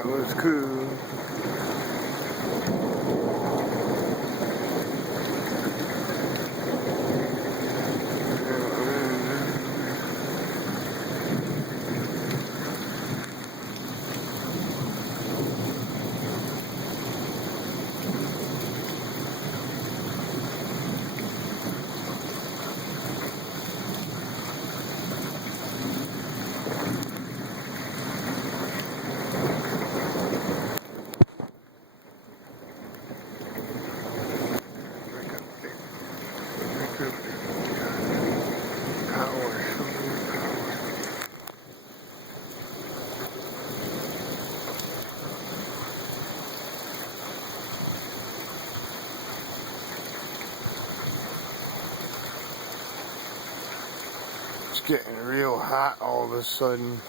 That was cool. It's getting real hot all of a sudden.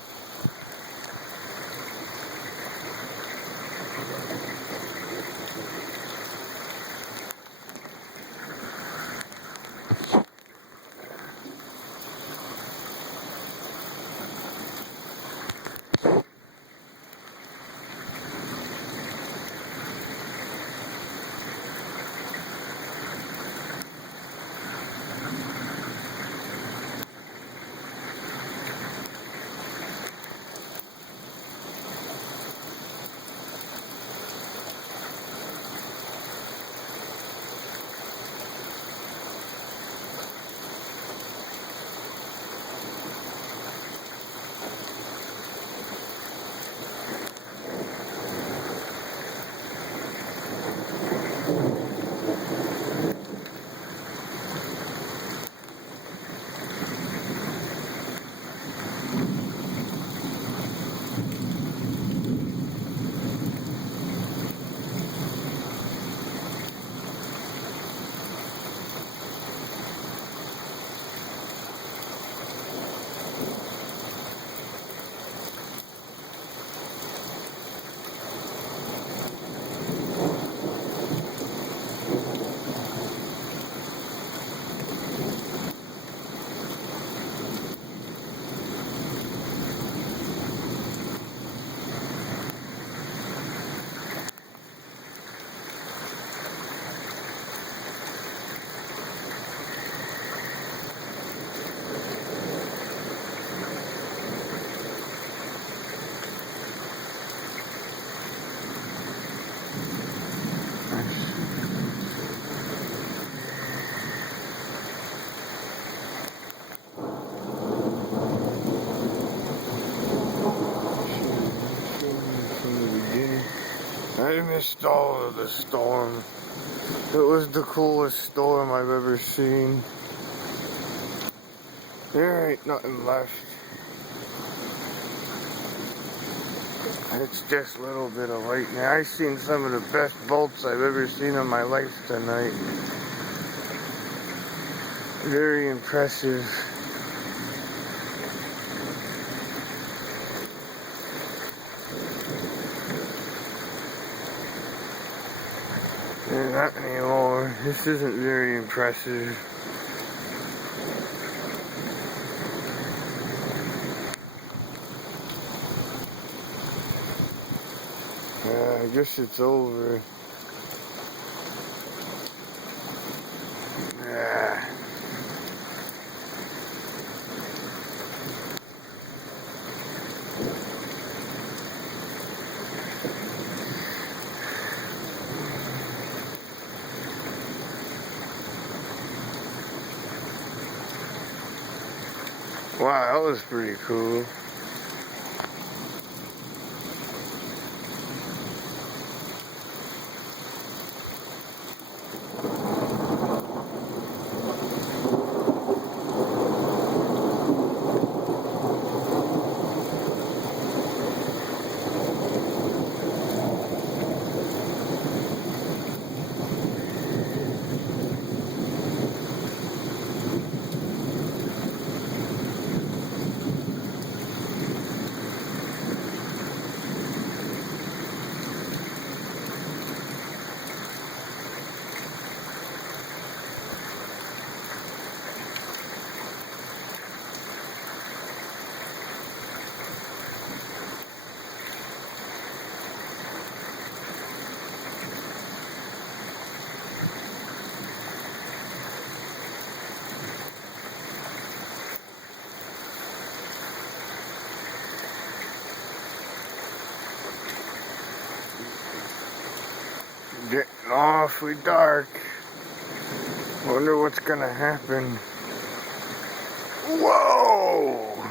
I missed all of the storm. It was the coolest storm I've ever seen. There ain't nothing left. It's just a little bit of lightning. I seen some of the best bolts I've ever seen in my life tonight. Very impressive. Not anymore. This isn't very impressive. I guess it's over. Wow, that was pretty cool. awfully dark. Wonder what's gonna happen. Whoa!